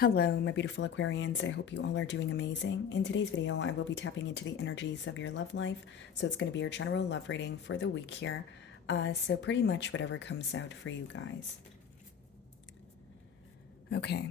Hello, my beautiful Aquarians. I hope you all are doing amazing. In today's video, I will be tapping into the energies of your love life. So it's going to be your general love reading for the week here. So pretty much whatever comes out for you guys. Okay.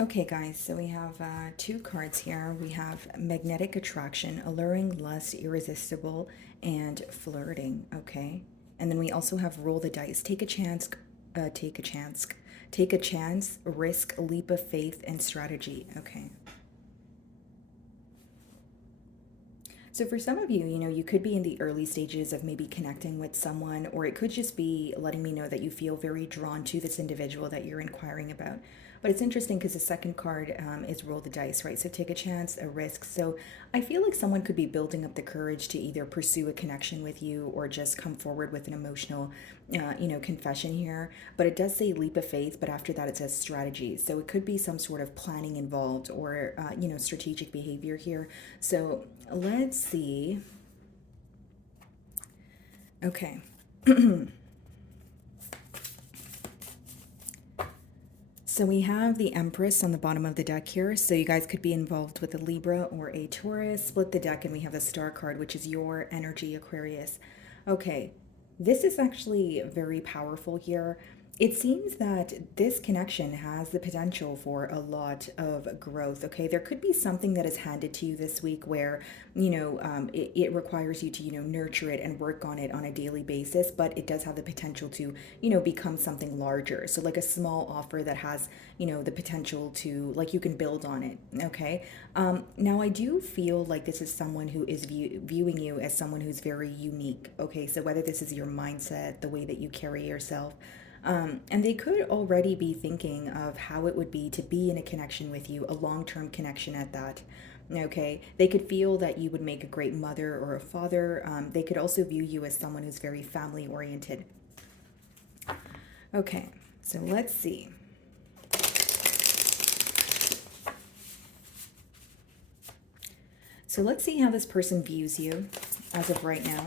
Okay, guys, so we have two cards here. We have magnetic attraction, alluring, lust, irresistible, and flirting. Okay. And then we also have roll the dice, take a chance, take a chance, risk, leap of faith, and strategy. Okay. So for some of you, you could be in the early stages of maybe connecting with someone, or it could just be letting me know that you feel very drawn to this individual that you're inquiring about. But it's interesting because the second card is roll the dice, right? So take a chance, a risk. So I feel like someone could be building up the courage to either pursue a connection with you or just come forward with an emotional, confession here. But it does say leap of faith, but after that it says strategy. So it could be some sort of planning involved or, strategic behavior here. So let's see. Okay. So we have the Empress on the bottom of the deck here. So you guys could be involved with a Libra or a Taurus. Split the deck and we have the Star card, which is your energy, Aquarius. Okay, this is actually very powerful here. It seems that this connection has the potential for a lot of growth. Okay, there could be something that is handed to you this week where, it requires you to, nurture it and work on it on a daily basis, but it does have the potential to, become something larger. So, like a small offer that has, the potential to, like, you can build on it. Okay, now I do feel like this is someone who is viewing you as someone who's very unique. Okay, so whether this is your mindset, the way that you carry yourself, and they could already be thinking of how it would be to be in a connection with you, a long term connection at that. Okay, they could feel that you would make a great mother or a father. They could also view you as someone who's very family oriented. Okay, so let's see. So let's see how this person views you as of right now.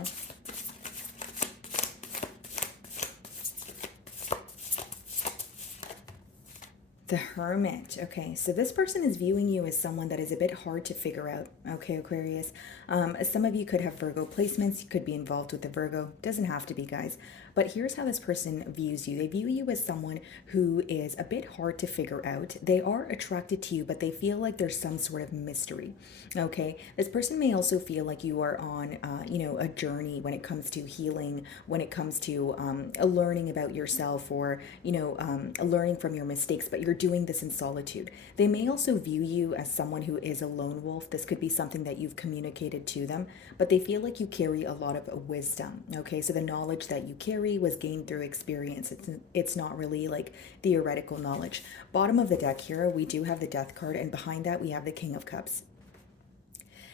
The Hermit. Okay, so this person is viewing you as someone that is a bit hard to figure out. Okay, Aquarius. Some of you could have Virgo placements. You could be involved with the Virgo. Doesn't have to be, guys. But here's how this person views you. They view you as someone who is a bit hard to figure out. They are attracted to you, but they feel like there's some sort of mystery. Okay, this person may also feel like you are on, a journey when it comes to healing, when it comes to learning about yourself, or learning from your mistakes. But you're doing this in solitude. They may also view you as someone who is a lone wolf. This could be something that you've communicated to them, but they feel like you carry a lot of wisdom. Okay, so the knowledge that you carry was gained through experience. It's not really like theoretical knowledge. Bottom of the deck here, we do have the Death card, and behind that we have the King of Cups.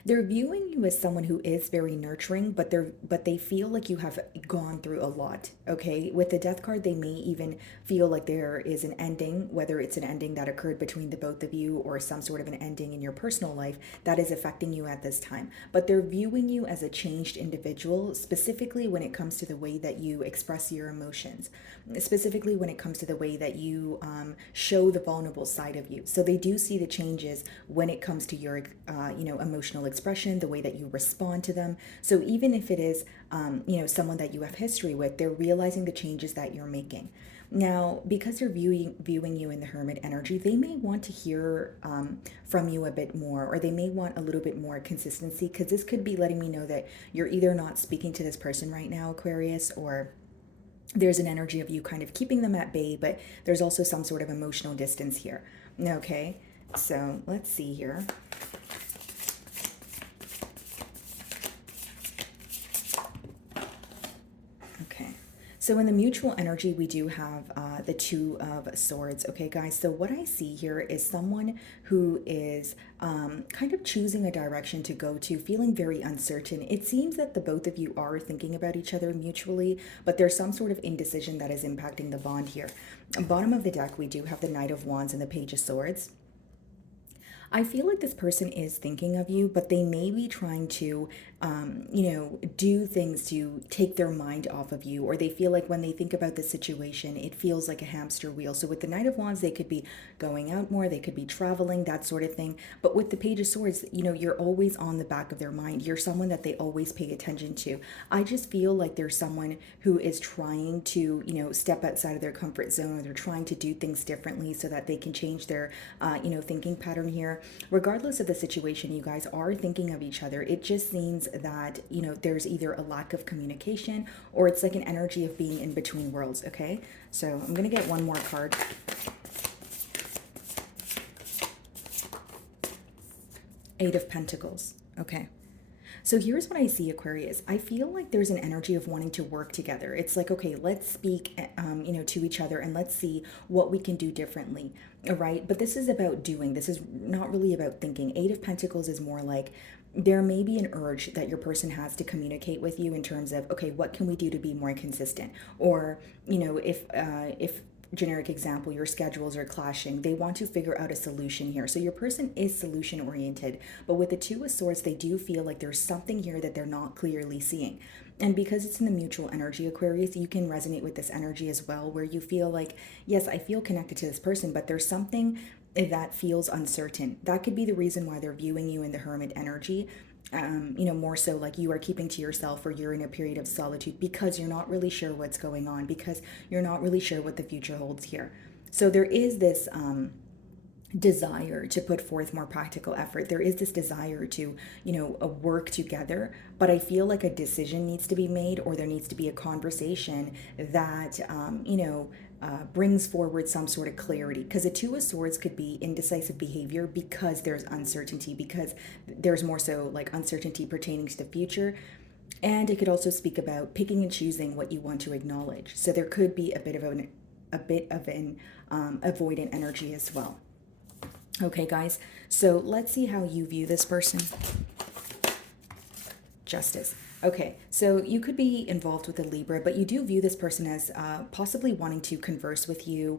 They're viewing you as someone who is very nurturing, but they feel like you have gone through a lot. Okay, with the Death card, they may even feel like there is an ending, whether it's an ending that occurred between the both of you or some sort of an ending in your personal life that is affecting you at this time. But they're viewing you as a changed individual, specifically when it comes to the way that you express your emotions, specifically when it comes to the way that you show the vulnerable side of you. So they do see the changes when it comes to your emotional expression, the way that you respond to them. So even if it is, someone that you have history with, they're realizing the changes that you're making. Now, because they're viewing you in the Hermit energy, they may want to hear from you a bit more, or they may want a little bit more consistency, because this could be letting me know that you're either not speaking to this person right now, Aquarius, or there's an energy of you kind of keeping them at bay, but there's also some sort of emotional distance here. Okay, so let's see here. Okay, so in the mutual energy, we do have the Two of Swords. Okay, guys, so what I see here is someone who is kind of choosing a direction to go to, feeling very uncertain. It seems that the both of you are thinking about each other mutually, but there's some sort of indecision that is impacting the bond here. Bottom of the deck, we do have the Knight of Wands and the Page of Swords. I feel like this person is thinking of you, but they may be trying to, do things to take their mind off of you, or they feel like when they think about the situation, it feels like a hamster wheel. So with the Knight of Wands, they could be going out more, they could be traveling, that sort of thing. But with the Page of Swords, you're always on the back of their mind. You're someone that they always pay attention to. I just feel like there's someone who is trying to, step outside of their comfort zone, or they're trying to do things differently so that they can change their, thinking pattern here. Regardless of the situation, you guys are thinking of each other. It just seems that, there's either a lack of communication or it's like an energy of being in between worlds, okay? So I'm going to get one more card. Eight of Pentacles. Okay. So here's what I see, Aquarius. I feel like there's an energy of wanting to work together. It's like, okay, let's speak, to each other and let's see what we can do differently, all right? But this is about doing. This is not really about thinking. Eight of Pentacles is more like there may be an urge that your person has to communicate with you in terms of, okay, what can we do to be more consistent? Or, if generic example, your schedules are clashing. They want to figure out a solution here. So your person is solution oriented, but with the Two of Swords, they do feel like there's something here that they're not clearly seeing. And because it's in the mutual energy, Aquarius, you can resonate with this energy as well, where you feel like, yes, I feel connected to this person, but there's something that feels uncertain. That could be the reason why they're viewing you in the Hermit energy, more so like you are keeping to yourself, or you're in a period of solitude because you're not really sure what's going on, because you're not really sure what the future holds here. So there is this desire to put forth more practical effort. There is this desire to, work together, but I feel like a decision needs to be made, or there needs to be a conversation that, brings forward some sort of clarity. Because a Two of Swords could be indecisive behavior because there's uncertainty, because there's more so like uncertainty pertaining to the future. And it could also speak about picking and choosing what you want to acknowledge. So there could be a bit of an avoidant energy as well. Okay, guys, so let's see how you view this person. Justice. Okay, so you could be involved with a Libra, but you do view this person as possibly wanting to converse with you,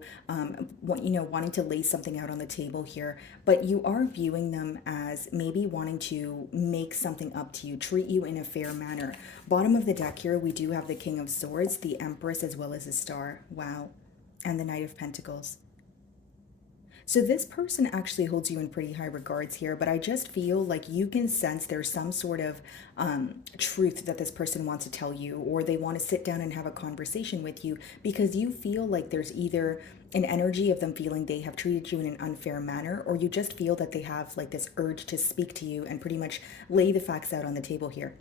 wanting to lay something out on the table here, but you are viewing them as maybe wanting to make something up to you, treat you in a fair manner. Bottom of the deck here, we do have the King of Swords, the Empress, as well as the Star. Wow. And the Knight of Pentacles. So this person actually holds you in pretty high regards here, but I just feel like you can sense there's some sort of truth that this person wants to tell you, or they want to sit down and have a conversation with you, because you feel like there's either an energy of them feeling they have treated you in an unfair manner, or you just feel that they have like this urge to speak to you and pretty much lay the facts out on the table here.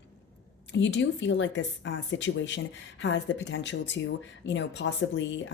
You do feel like this situation has the potential to, possibly,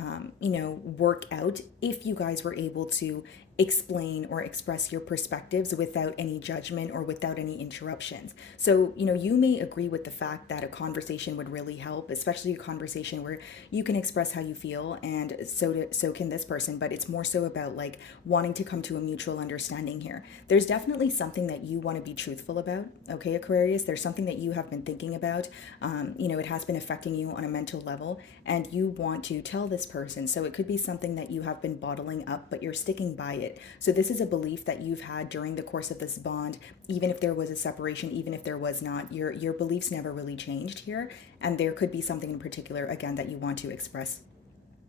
work out if you guys were able to explain or express your perspectives without any judgment or without any interruptions. So, you may agree with the fact that a conversation would really help, especially a conversation where you can express how you feel, and so can this person, but it's more so about like wanting to come to a mutual understanding here. There's definitely something that you want to be truthful about, okay, Aquarius? There's something that you have been thinking about. It has been affecting you on a mental level, and you want to tell this person. So it could be something that you have been bottling up, but you're sticking by it. So this is a belief that you've had during the course of this bond, even if there was a separation, even if there was not, your beliefs never really changed here. And there could be something in particular, again, that you want to express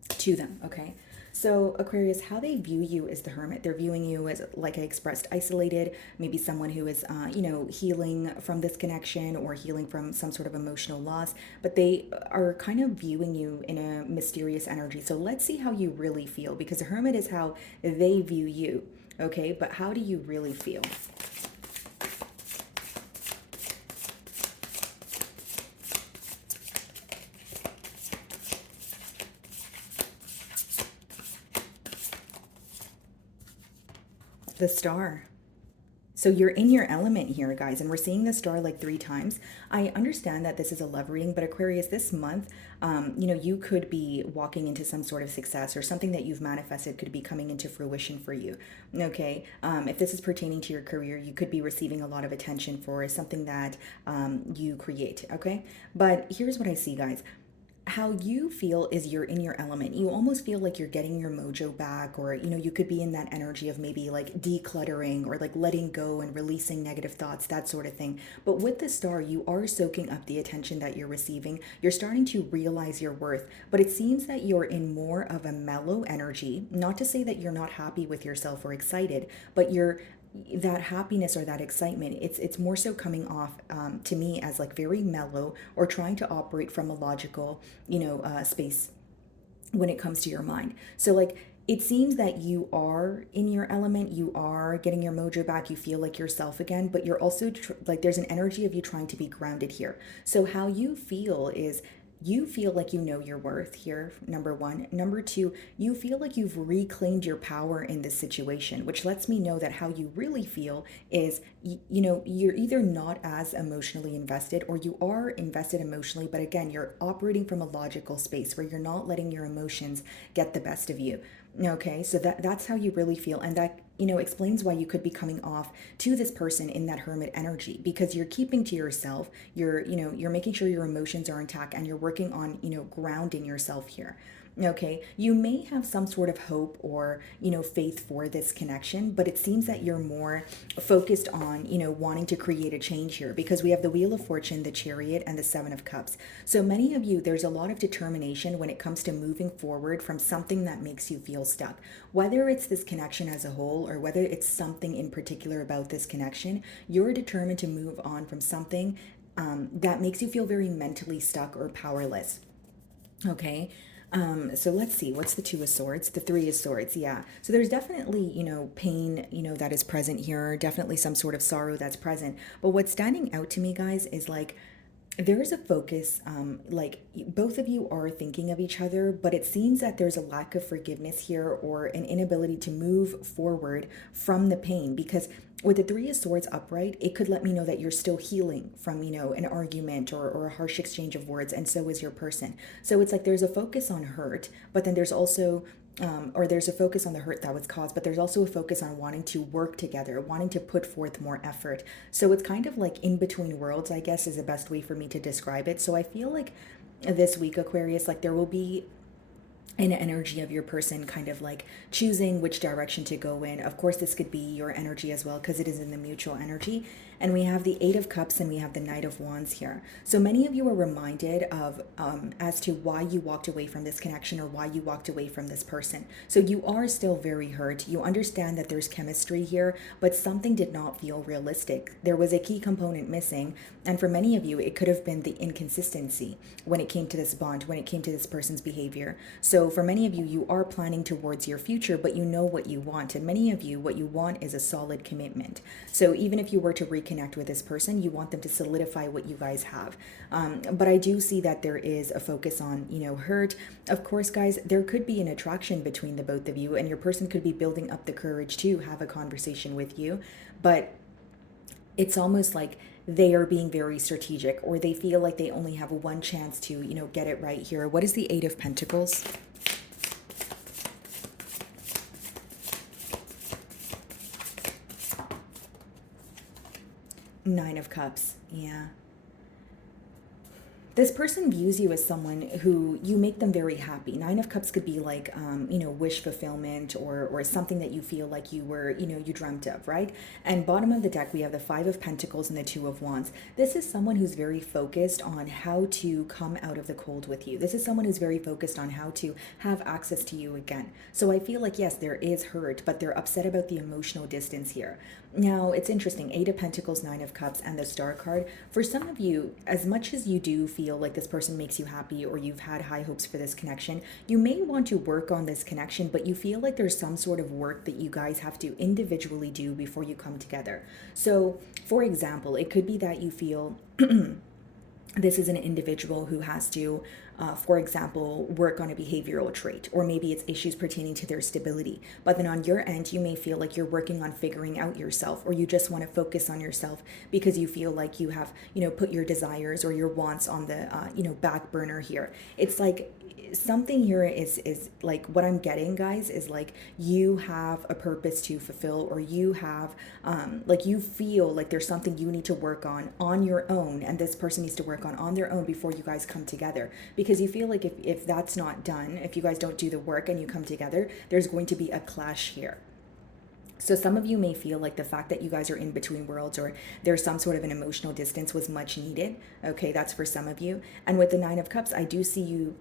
to them, okay? So Aquarius, how they view you is the Hermit. They're viewing you as, like I expressed, isolated, maybe someone who is, healing from this connection or healing from some sort of emotional loss, but they are kind of viewing you in a mysterious energy. So let's see how you really feel, because the Hermit is how they view you, okay? But how do you really feel? The Star. So you're in your element here, guys, and we're seeing the Star like 3 times. I understand that this is a love reading, but Aquarius, this month, you could be walking into some sort of success, or something that you've manifested could be coming into fruition for you, okay? If this is pertaining to your career, you could be receiving a lot of attention for something that you create, okay? But here's what I see, guys. how you feel is you're in your element. You almost feel like you're getting your mojo back, or you could be in that energy of maybe like decluttering or like letting go and releasing negative thoughts, that sort of thing. But with the star, you are soaking up the attention that you're receiving. You're starting to realize your worth, but it seems that you're in more of a mellow energy. Not to say that you're not happy with yourself or excited, but you're that happiness or that excitement, it's more so coming off, to me, as like very mellow, or trying to operate from a logical space when it comes to your mind. So like it seems that you are in your element, you are getting your mojo back, you feel like yourself again, but you're also like there's an energy of you trying to be grounded here. So how you feel is you feel like you know your worth here, number one. Number two, you feel like you've reclaimed your power in this situation, which lets me know that how you really feel is, you're either not as emotionally invested, or you are invested emotionally, but again, you're operating from a logical space where you're not letting your emotions get the best of you. Okay, so that's how you really feel, and that explains why you could be coming off to this person in that hermit energy, because you're keeping to yourself. You're making sure your emotions are intact, and you're working on grounding yourself here. Okay, you may have some sort of hope or faith for this connection, but it seems that you're more focused on wanting to create a change here, because we have the Wheel of Fortune, the Chariot, and the Seven of Cups. So many of you, there's a lot of determination when it comes to moving forward from something that makes you feel stuck, whether it's this connection as a whole or whether it's something in particular about this connection. You're determined to move on from something that makes you feel very mentally stuck or powerless. Okay. So let's see, what's the Two of Swords? The Three of Swords, yeah. So there's definitely, pain, that is present here, definitely some sort of sorrow that's present. But what's standing out to me, guys, is like there is a focus, like both of you are thinking of each other, but it seems that there's a lack of forgiveness here, or an inability to move forward from the pain, because with the Three of Swords upright, it could let me know that you're still healing from, an argument, or a harsh exchange of words, and so is your person. So it's like there's a focus on hurt, but then there's also or there's a focus on the hurt that was caused, but there's also a focus on wanting to work together, wanting to put forth more effort. So it's kind of like in between worlds, I guess, is the best way for me to describe it. So I feel like this week, Aquarius, like there will be an energy of your person kind of like choosing which direction to go in. Of course, this could be your energy as well, because it is in the mutual energy. And we have the Eight of Cups and we have the Knight of Wands here. So many of you are reminded of as to why you walked away from this connection, or why you walked away from this person. So you are still very hurt. You understand that there's chemistry here, but something did not feel realistic. There was a key component missing. And for many of you, it could have been the inconsistency when it came to this bond, when it came to this person's behavior. So for many of you, you are planning towards your future, but you know what you want. And many of you, what you want is a solid commitment. So even if you were to reconnect with this person, you want them to solidify what you guys have. But I do see that there is a focus on, hurt. Of course, guys, there could be an attraction between the both of you, and your person could be building up the courage to have a conversation with you. But it's almost like they are being very strategic, or they feel like they only have one chance to, get it right here. What is the Eight of Pentacles? Nine of Cups. Yeah. This person views you as someone who you make them very happy. Nine of Cups could be like, wish fulfillment, or something that you feel like you were, you dreamt of, right? And bottom of the deck, we have the Five of Pentacles and the Two of Wands. This is someone who's very focused on how to come out of the cold with you. This is someone who's very focused on how to have access to you again. So I feel like, yes, there is hurt, but they're upset about the emotional distance here. Now, it's interesting, Eight of Pentacles, Nine of Cups, and the Star card. For some of you, as much as you do feel like this person makes you happy, or you've had high hopes for this connection, you may want to work on this connection, but you feel like there's some sort of work that you guys have to individually do before you come together. So, for example, it could be that you feel this is an individual who has to, for example, work on a behavioral trait, or maybe it's issues pertaining to their stability. But then on your end, you may feel like you're working on figuring out yourself, or you just want to focus on yourself because you feel like you have, put your desires or your wants on the, back burner here. It's like something here is like, what I'm getting, guys, is like you have a purpose to fulfill, or you have like you feel like there's something you need to work on your own, and this person needs to work on their own before you guys come together. Because because you feel like if that's not done, if you guys don't do the work and you come together, there's going to be a clash here. So some of you may feel like the fact that you guys are in between worlds, or there's some sort of an emotional distance, was much needed. Okay, that's for some of you. And with the Nine of Cups, I do see you,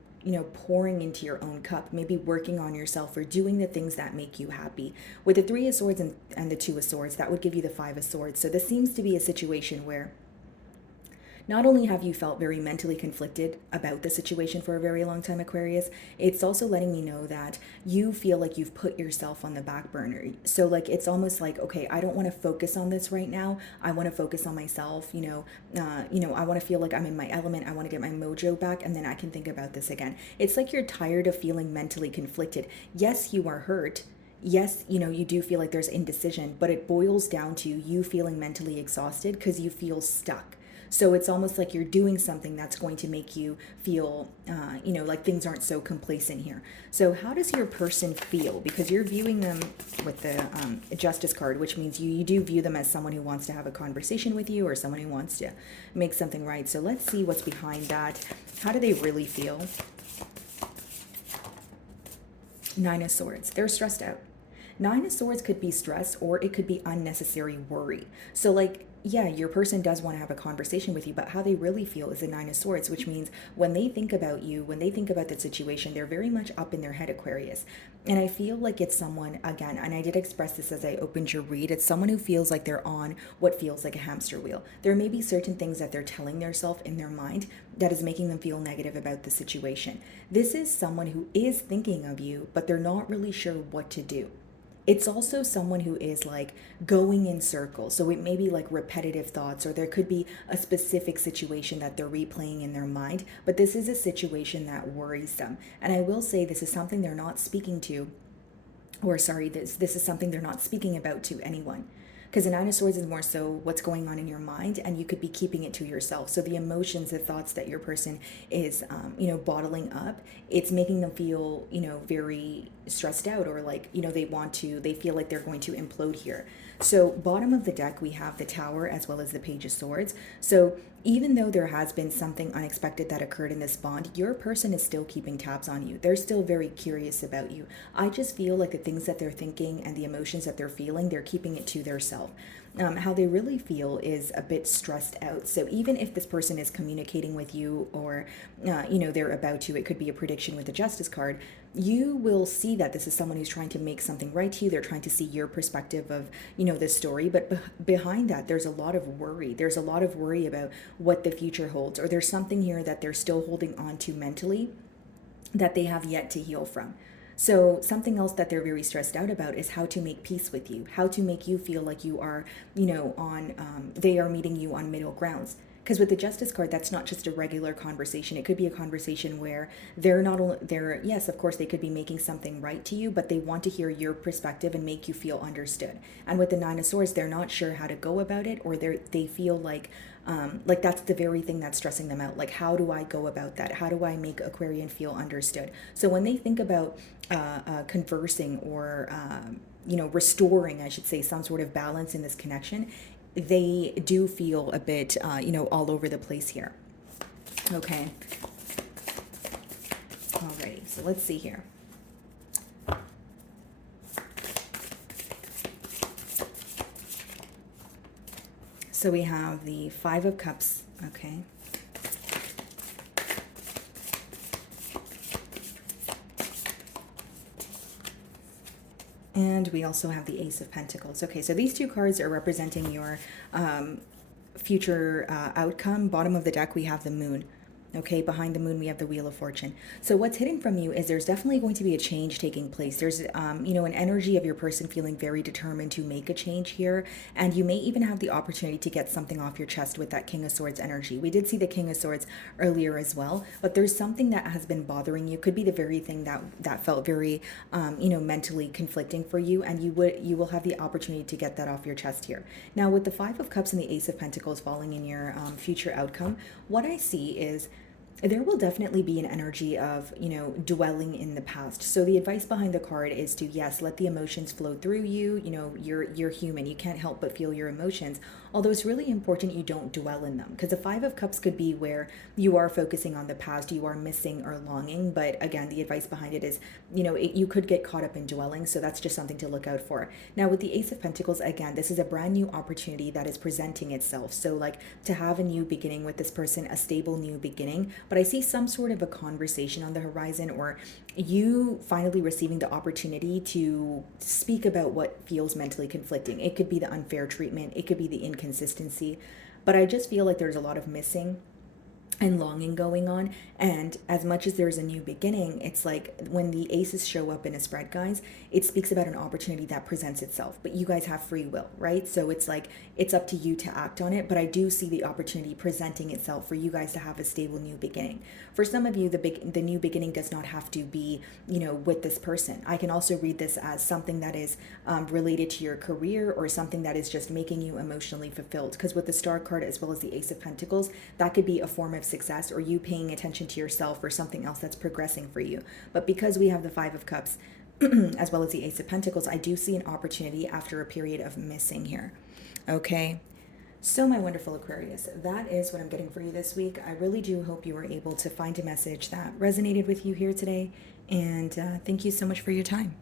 pouring into your own cup, maybe working on yourself or doing the things that make you happy. With the Three of Swords and the Two of Swords, that would give you the Five of Swords. So this seems to be a situation where not only have you felt very mentally conflicted about the situation for a very long time, Aquarius, it's also letting me know that you feel like you've put yourself on the back burner. So like it's almost like, okay, I don't want to focus on this right now. I want to focus on myself. I want to feel like I'm in my element. I want to get my mojo back, and then I can think about this again. It's like you're tired of feeling mentally conflicted. Yes, you are hurt. Yes, you do feel like there's indecision, but it boils down to you feeling mentally exhausted because you feel stuck. So it's almost like you're doing something that's going to make you feel, like things aren't so complacent here. So how does your person feel? Because you're viewing them with the Justice card, which means you do view them as someone who wants to have a conversation with you or someone who wants to make something right. So let's see what's behind that. How do they really feel? Nine of Swords. They're stressed out. Nine of Swords could be stress, or it could be unnecessary worry. So like, yeah, your person does want to have a conversation with you, but how they really feel is the Nine of Swords, which means when they think about you, when they think about the situation, they're very much up in their head, Aquarius. And I feel like it's someone, again, and I did express this as I opened your read, it's someone who feels like they're on what feels like a hamster wheel. There may be certain things that they're telling themselves in their mind that is making them feel negative about the situation. This is someone who is thinking of you, but they're not really sure what to do. It's also someone who is like going in circles. So it may be like repetitive thoughts, or there could be a specific situation that they're replaying in their mind. But this is a situation that worries them. And I will say this is something they're not speaking to, or sorry, this is something they're not speaking about to anyone. Because the Nine of Swords is more so what's going on in your mind, and you could be keeping it to yourself. So the emotions, the thoughts that your person is, bottling up, it's making them feel, very stressed out, or like, they feel like they're going to implode here. So bottom of the deck, we have the Tower as well as the Page of Swords. So even though there has been something unexpected that occurred in this bond, your person is still keeping tabs on you. They're still very curious about you. I just feel like the things that they're thinking and the emotions that they're feeling, they're keeping it to themselves. How they really feel is a bit stressed out. So even if this person is communicating with you, or, they're about to, it could be a prediction with the Justice card, you will see that this is someone who's trying to make something right to you. They're trying to see your perspective of, this story. But behind that, there's a lot of worry. There's a lot of worry about what the future holds, or there's something here that they're still holding on to mentally that they have yet to heal from. So something else that they're very stressed out about is how to make peace with you, how to make you feel like you are, they are meeting you on middle grounds. Because with the Justice card, that's not just a regular conversation. It could be a conversation where they're not only, yes, of course, they could be making something right to you, but they want to hear your perspective and make you feel understood. And with the Nine of Swords, they're not sure how to go about it, or they feel like that's the very thing that's stressing them out. Like, how do I go about that? How do I make Aquarian feel understood? So when they think about conversing, or, restoring, I should say, some sort of balance in this connection, they do feel a bit, all over the place here. Okay. Alrighty, so let's see here. So we have the Five of Cups, okay. And we also have the Ace of Pentacles. Okay, so these two cards are representing your future outcome. Bottom of the deck, we have the Moon. Okay, behind the Moon, we have the Wheel of Fortune. So what's hidden from you is there's definitely going to be a change taking place. There's, an energy of your person feeling very determined to make a change here. And you may even have the opportunity to get something off your chest with that King of Swords energy. We did see the King of Swords earlier as well, but there's something that has been bothering you. Could be the very thing that felt very, mentally conflicting for you. And you will have the opportunity to get that off your chest here. Now, with the Five of Cups and the Ace of Pentacles falling in your future outcome, what I see is there will definitely be an energy of, dwelling in the past. So the advice behind the card is to, yes, let the emotions flow through you. You're human. You can't help but feel your emotions. Although it's really important you don't dwell in them, because the Five of Cups could be where you are focusing on the past, you are missing or longing. But again, the advice behind it is, you could get caught up in dwelling. So that's just something to look out for. Now, with the Ace of Pentacles, again, this is a brand new opportunity that is presenting itself. So, like, to have a new beginning with this person, a stable new beginning. But I see some sort of a conversation on the horizon, or you finally receiving the opportunity to speak about what feels mentally conflicting. It could be the unfair treatment, it could be the inconsistency, but I just feel like there's a lot of missing and longing going on. And as much as there's a new beginning, it's like when the aces show up in a spread, guys, it speaks about an opportunity that presents itself, but you guys have free will, right? So it's like it's up to you to act on it. But I do see the opportunity presenting itself for you guys to have a stable new beginning. For some of you, the new beginning does not have to be, with this person. I can also read this as something that is related to your career, or something that is just making you emotionally fulfilled, because with the Star card as well as the Ace of Pentacles, that could be a form of success, or you paying attention to yourself, or something else that's progressing for you. But because we have the Five of Cups as well as the Ace of Pentacles, I do see an opportunity after a period of missing here. Okay. So, my wonderful Aquarius, that is what I'm getting for you this week. I really do hope you were able to find a message that resonated with you here today. And thank you so much for your time.